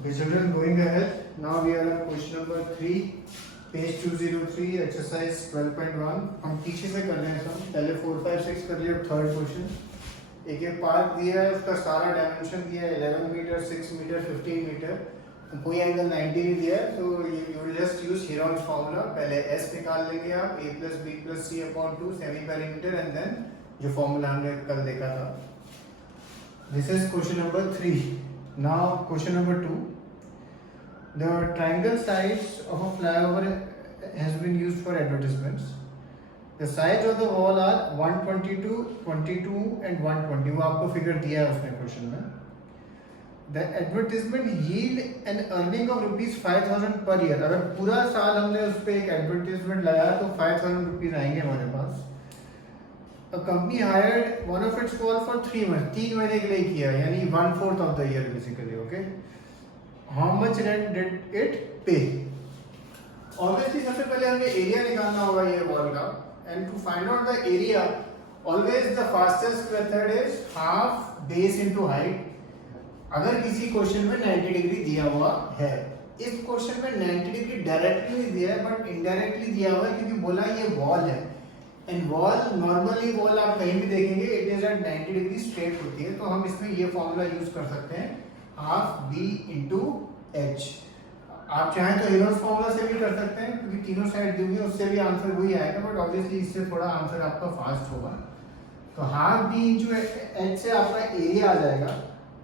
Okay, children, going ahead. Now we are at question number 3, page 203, exercise 12.1. हम पीछे से कर रहे हैं सब. पहले 4, 5, 6 कर लिए. अब थर्ड क्वेश्चन. एक ये पार्क दिया है, उसका सारा डायमेंशन दिया है 11 मीटर, 6 मीटर, 15 मीटर. कोई एंगल 90 डिग्री दिया है, तो you will just use Heron's formula. पहले s निकाल लेंगे आप, a plus B plus C upon 2 semi perimeter, and then जो फार्मूला हमने कल देखा था. This is question number 3. Now question number 2. The triangle sides of a flyover has been used for advertisements. The sides of the wall are 122, 22 and 120. वो आपको figure दिया है उसमें क्वेश्चन में. The advertisement yield an earning of ₹5,000 per year. अगर पूरा साल हमने उस पर एक एडवर्टीजमेंट लगाया तो ₹5,000 आएंगे हमारे पास. A company hired one of its call for 3 months. 3 महीने के लिए किया, यानी 1/4 of the year basically. Okay. How much rent did it pay? Obviously सबसे पहले हमें एरिया निकालना होगा ये वॉल का. And to find out the area, always the fastest method is half base into height. अगर किसी क्वेश्चन में 90 डिग्री दिया हुआ है, इस क्वेश्चन में 90 डिग्री डायरेक्टली नहीं दिया है बट इनडायरेक्टली दिया हुआ है, क्योंकि बोला ये वॉल है. एंड वॉल नॉर्मली वॉल आप कहीं भी देखेंगे it is at 90 degree straight होती है, तो हम इसमें ये फॉर्मूला यूज कर सकते हैं हाफ बी इंटू एच. आप चाहें तो हेरोन्स फॉर्मूला से भी कर सकते हैं, क्योंकि तीनों साइड दी हुई है, उससे भी आंसर वही आएगा, बट ऑब्वियसली इससे थोड़ा आंसर आपका फास्ट होगा. तो हाफ बी इंटू एच से आपका एरिया आ जाएगा.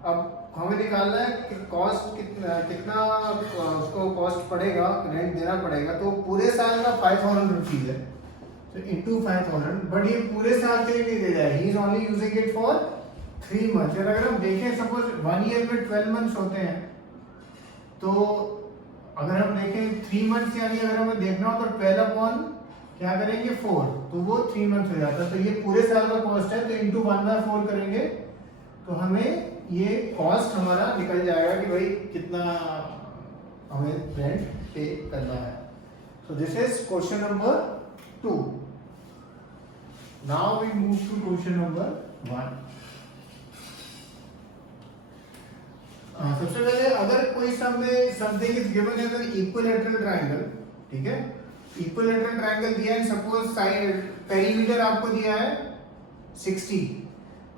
अब हमें निकालना है कि कॉस्ट कितना उसको कॉस्ट पड़ेगा, रेंट देना पड़ेगा. तो पूरे साल का ₹5,000 है, तो इंटू 5,000. बट ये पूरे साल के लिए नहीं दे रहा है, he is only using it for 3 months. अगर हम देखें सपोज 1 ईयर में 12 मंथ्स होते हैं, तो अगर हम देखें 3 मंथ्स, यानी अगर हमें देखना हो तो 12 अपॉन क्या करेंगे 4, तो वो 3 मंथ्स हो जाता है. तो ये पूरे साल का कॉस्ट है, तो इंटू 1/4 करेंगे तो हमें ये कॉस्ट हमारा निकल जाएगा कि भाई कितना हमें रेंट पे करना है. So this is question number 2. Now we move to question number 1. सबसे पहले अगर कोई something is given as an equilateral triangle, ठीक है, इक्विलैटरल ट्रायंगल दिया है, सपोज साइड पेरीमीटर आपको दिया है 60,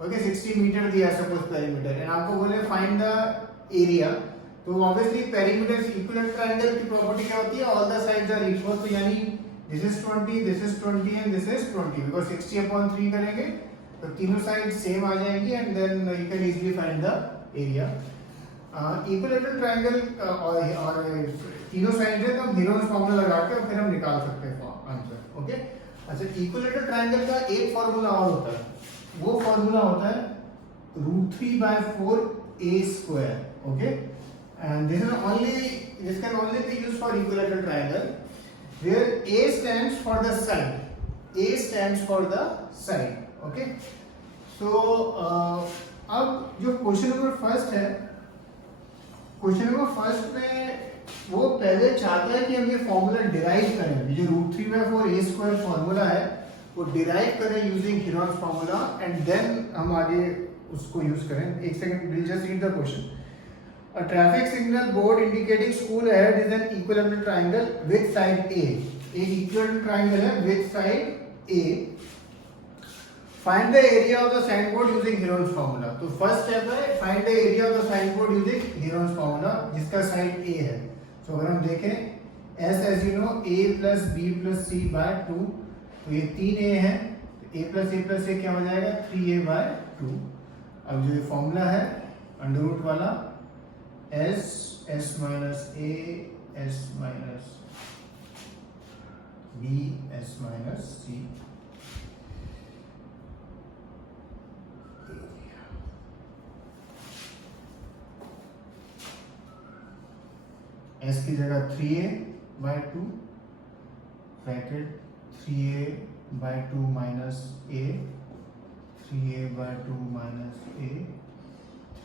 ओके, 60 मीटर दिया है सपोज पेरीमीटर, एंड आपको बोले फाइंड द एरिया. तो ऑब्वियसली पेरीमीटर इक्विलैटरल ट्रायंगल की प्रॉपर्टी क्या होती है, all the sides are equal. तो यानी this is 20, this is 20 and this is 20, because 60/3 करेंगे तो तीनों साइड सेम आ जाएंगी, and then you can easily find the area. Equilateral triangle और तीनों साइड है, तो हम हेरोन्स फार्मूला लगा के फिर हम निकाल सकते हैं आंसर. ओके. अच्छा, इक्विलैटरल ट्रायंगल का एक फार्मूला और होता है, वो फार्मूला होता है √3/4a². Okay, and this can only be used for equilateral triangle where A stands for the side. A stands for the side. Okay. So अब जो क्वेश्चन नंबर फर्स्ट है, क्वेश्चन नंबर फर्स्ट में वो पहले चाहता है कि हम ये फॉर्मूला डिराइव करें, जो √3/4a² फॉर्मूला है वो डिराइव करें using Heron's formula, and then हम आगे उसको यूज करें. एक second, will just read the question. A traffic signal board indicating school ahead is an equilateral triangle with side A. एक equilateral triangle है with side A. Find the area of the signboard using Heron's formula. तो first step है find the area of the signboard using Heron's formula, जिसका side A है. तो अगर हम देखें S as you know A plus B plus C by 2, तो ये 3A है, A plus A क्या हो जाएगा 3A/2. अब जो ये फॉर्मूला है अंडर रूट वाला S minus A, S minus B, S minus C. S की जगह 3A/2 bracket 3A/2 minus A, 3A/2 minus A,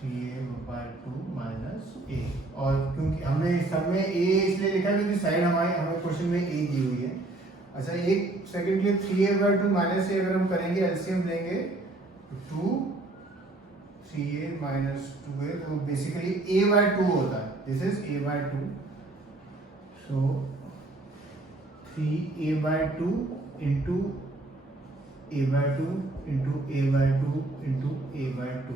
3A/2 minus A. और क्योंकि हमने सब में A इसलिए लिखा क्योंकि साइड हमें क्वेश्चन में A दी हुई है. अच्छा, एक सेकंड के लिए 3A/2 minus A अगर हम करेंगे, एलसीएम लेंगे 2, 3a minus 2a, तो बेसिकली a by 2 होता है, this is a by 2, so 3a by 2 into a by 2 into a by 2 into a by 2,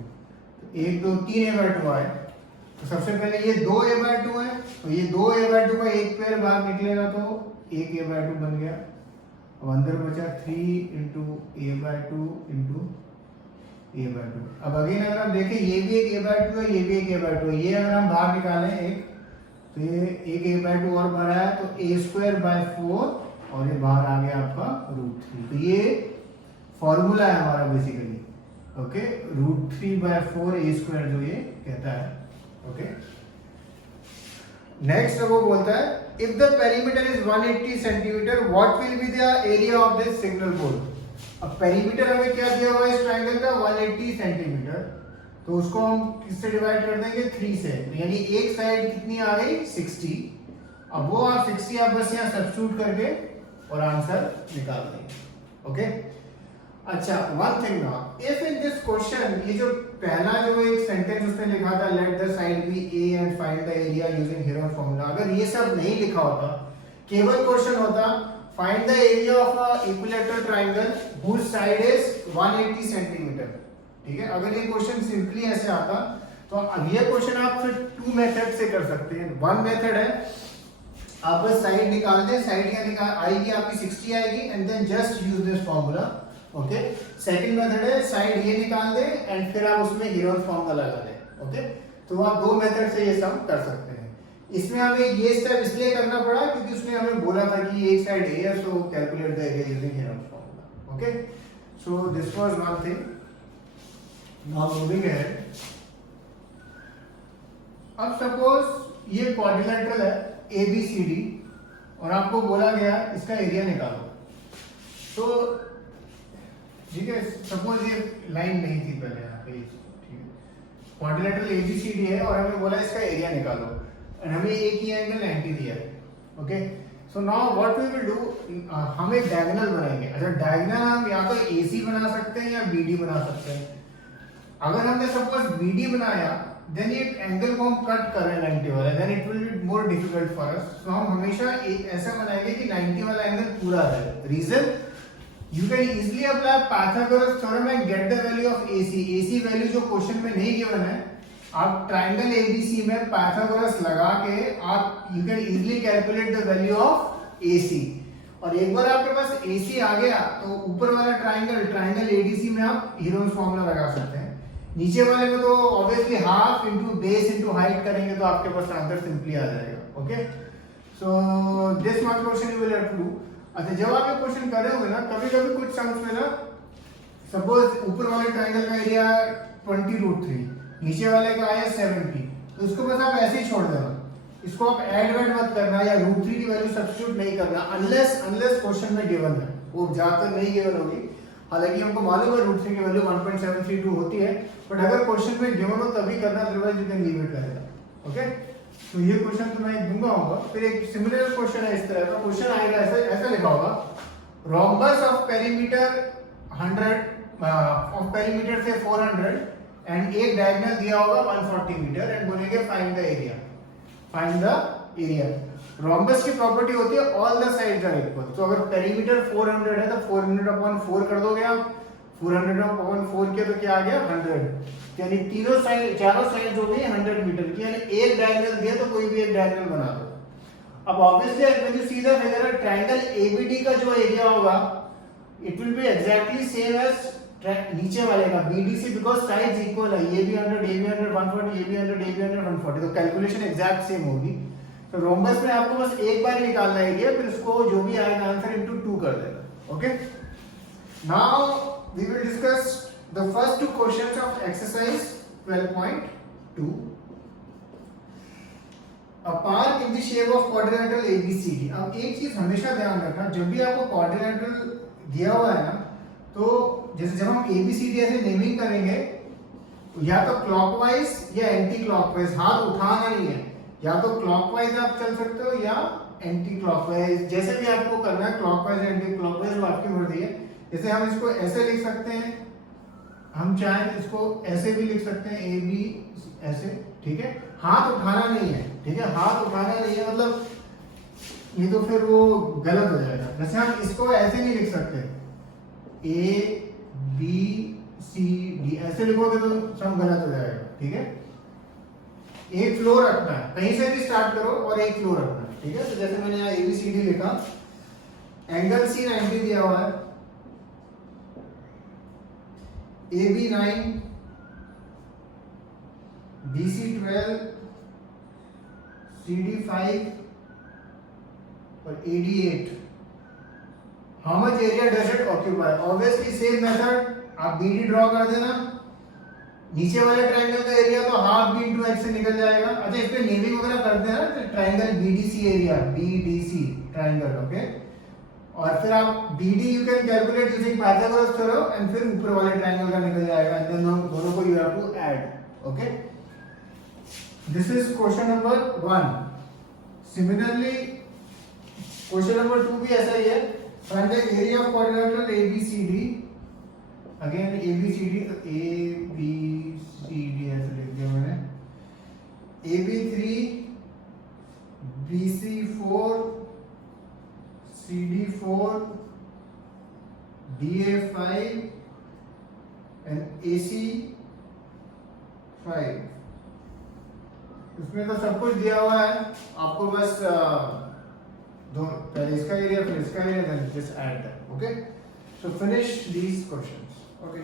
तो 1 2 3 a by 2 आए, तो सबसे पहले ये 2 a by 2 है, तो ये 2 a by 2 का एक पेयर बाहर निकलेगा तो 1 a by 2 बन गया। अब अंदर बचा 3 into a by 2 into a by 2। अब अगेन अगर आप देखें ये भी एक a by 2 है, ये भी एक a by 2 है, ये अगर हम बाहर निकालें एक, तो ये एक a by 2 और बाहर आया तो a square by 4 और ये बाहर आ गया आपका √3। तो ये फॉर्मूला है हमारा basically, okay, √3 by 4 a square जो ये कहता है, ओके। नेक्स्ट वो बोलता है if the perimeter is 180 centimetre what will be the area of this signal board. अब पेरीमीटर हमें क्या दिया हुआ है इस ट्रायंगल का 180 सेंटीमीटर, तो उसको हम किससे डिवाइड कर देंगे 3 से, तो यानी एक साइड कितनी आ गई 60। अब वो आप 60 आप बस यहाँ सब्स्टिट्यूट करके और आंसर निकाल देंगे, ओके। अच्छा, one thing now, if in this question ये जो पहला जो एक सेंटेंस उसने लिखा था let the side be a and find the area using Heron formula, अगर ये सब नहीं लिखा होता, केवल क्वेश्चन होता find the area of a equilateral triangle whose side is 180 centimetre, ठीक है। अगर ये क्वेश्चन सिंपली ऐसे आता तो अब ये क्वेश्चन आप फिर 2 मेथड से कर सकते हैं। वन मेथड है आप बस साइड निकाल दें, साइड क्या निकाल आएगी आपकी 60 आएगी and then just use this formula, okay. Second method है साइड ये निकाल दें एंड फिर आप उसमें हेरोन फार्मूला लगा दें, ओके। तो आप 2 मेथड से ये सम कर सकते हैं। इसमें हमें ये स्टेप इसलिए करना पड़ा क्योंकि उसने हमें बोला था कि एक साइड ए है, सो calculate the area using Heron formula, okay. So this was one thing. Now moving ahead, अब सपोज ये क्वाड्रिलेटरल है ABCD और आपको बोला गया इसका एरिया निकालो, तो ठीक है, सपोज ये लाइन नहीं थी पहले यहाँ पे, ठीक है, क्वाड्रिलेटरल ABCD है और हमें बोला इसका एरिया निकालो एंड हमें एक ही एंगल 90 दिया है, okay. So now what we will do, हम एक डायगोनल बनाएंगे। अच्छा, डायगोनल हम या तो AC बना सकते हैं या BD बना सकते हैं। अगर हमने सपोज BD बनाया देन ये एंगल को हम कट कर रहे हैं 90 वाला, then it will be more difficult for us. So हम हमेशा ऐसा बनाएंगे कि 90 वाला एंगल पूरा रहे। Reason, you can easily apply Pythagoras theorem and get the value of AC। AC value जो क्वेश्चन में नहीं गिवन है, आप ट्रायंगल ABC में पाइथागोरस लगा के आप you can easily calculate the value of AC। और एक बार आपके पास AC आ गया तो ऊपर वाला ट्रायंगल ADC में आप हेरोन्स फार्मूला लगा सकते हैं। नीचे वाले में तो obviously half into base into height करेंगे तो आपके पास आंसर सिंपली आ जाएगा, okay. So this much question you will have to do. अच्छा, जब आप ये क्वेश्चन कर रहे होंगे ना, कभी कभी कुछ सम्स में ना, सपोज ऊपर वाले ट्रायंगल का एरिया 20√3, नीचे वाले का आया 70, तो इसको बस आप ऐसे ही छोड़ देना, इसको आप ऐड वैड मत करना या √3 की वैल्यू सब्स्टिट्यूट नहीं करना अनलेस क्वेश्चन में गिवन है, वो ज्यादातर नहीं गिवन होगी। हालांकि हमको मालूम है √3 की वैल्यू 1.732 होती है, बट अगर क्वेश्चन में गिवन हो तभी करना, otherwise you can leave it like that, okay. तो ये क्वेश्चन तो मैं दूंगा होगा। फिर एक सिमिलर क्वेश्चन है इस तरह का, क्वेश्चन आएगा ऐसा लिखा होगा rhombus of perimeter 100 of perimeter से 400 एंड एक डायगोनल दिया होगा 140 मीटर एंड बोलेंगे फाइंड द एरिया। रोम्बस की प्रॉपर्टी होती है all the sides are equal. तो अगर पेरीमीटर 400 है तो 400/4 कर दोगे आप, 400/4 किया तो क्या आ गया 100, यानी चारों साइड हो गई 100 मीटर की, यानी एक डायगोनल दिया तो कोई भी एक डायगोनल बना दो। अब obviously when you see the figure triangle ABD का जो एरिया होगा it will be exactly same as नीचे वाले का BDC, बिकॉज साइड्स इक्वल है, ये भी 100 ये भी 100 140 ये भी 100 ये भी 100 140, तो कैलकुलेशन एग्जैक्ट सेम होगी। तो रोम्बस में आपको बस एक बार निकालना है एरिया, फिर उसको जो भी आएगा आंसर इनटू 2 कर देना, okay. Now we will discuss the first 2 questions of exercise 12.2। a park in the shape of quadrilateral ABCD। अब एक चीज हमेशा ध्यान रखना, जब भी आपको क्वाड्रिलेटरल दिया हुआ है ना, तो जैसे जब हम ABCD ऐसे नेमिंग करेंगे या तो क्लॉकवाइज या एंटी क्लॉकवाइज, हाथ उठाना नहीं है, या तो क्लॉकवाइज आप चल सकते हो या एंटी क्लॉकवाइज, जैसे भी आपको करना है, क्लॉकवाइज एंटी क्लॉकवाइज आपकी मर्जी है। जैसे हम इसको ऐसे लिख सकते हैं, हम चाहें इसको ऐसे भी लिख सकते हैं ए बी ऐसे, ठीक है। हाथ उठाना नहीं है, ठीक है, हाथ उठाना नहीं है, मतलब नहीं तो फिर वो गलत हो जाएगा। जैसे हम इसको ऐसे नहीं लिख सकते, ए बी सी डी ऐसे लिखोगे तो सब गलत हो जाएगा, ठीक है। एक फ्लो रखना है, कहीं से भी स्टार्ट करो और एक फ्लो रखना है, ठीक है। तो जैसे मैंने यहाँ ए बी सी डी लिखा, एंगल सी 90 दिया हुआ है, A B 9, B C 12, C D 5 और A D 8। How much area does it occupy? Obviously same method, आप बी डी ड्रॉ कर देना, नीचे वाले ट्रायंगल का एरिया तो हाफ बी इंटू एक्स से निकल जाएगा। अच्छा इस पे नेमिंग वगैरह कर देना, triangle BDC area, BDC triangle, okay. और फिर आप BD you can calculate using Pythagoras theorem and फिर ऊपर वाले ट्रायंगल का निकल जाएगा, एंड देन दोनों को you have to add, okay. This is question number 1। Similarly question number 2 भी ऐसा ही है। Find the area of quadrilateral ABCD, again ABCD, ABCD ऐसे लिख दिया मैंने, AB3, BC4, CD4, DA5 and AC5। इसमें तो सब कुछ दिया हुआ है, आपको बस दो पहले इसका एरिया फिर इसका area, then just add that, okay. So finish these questions, okay.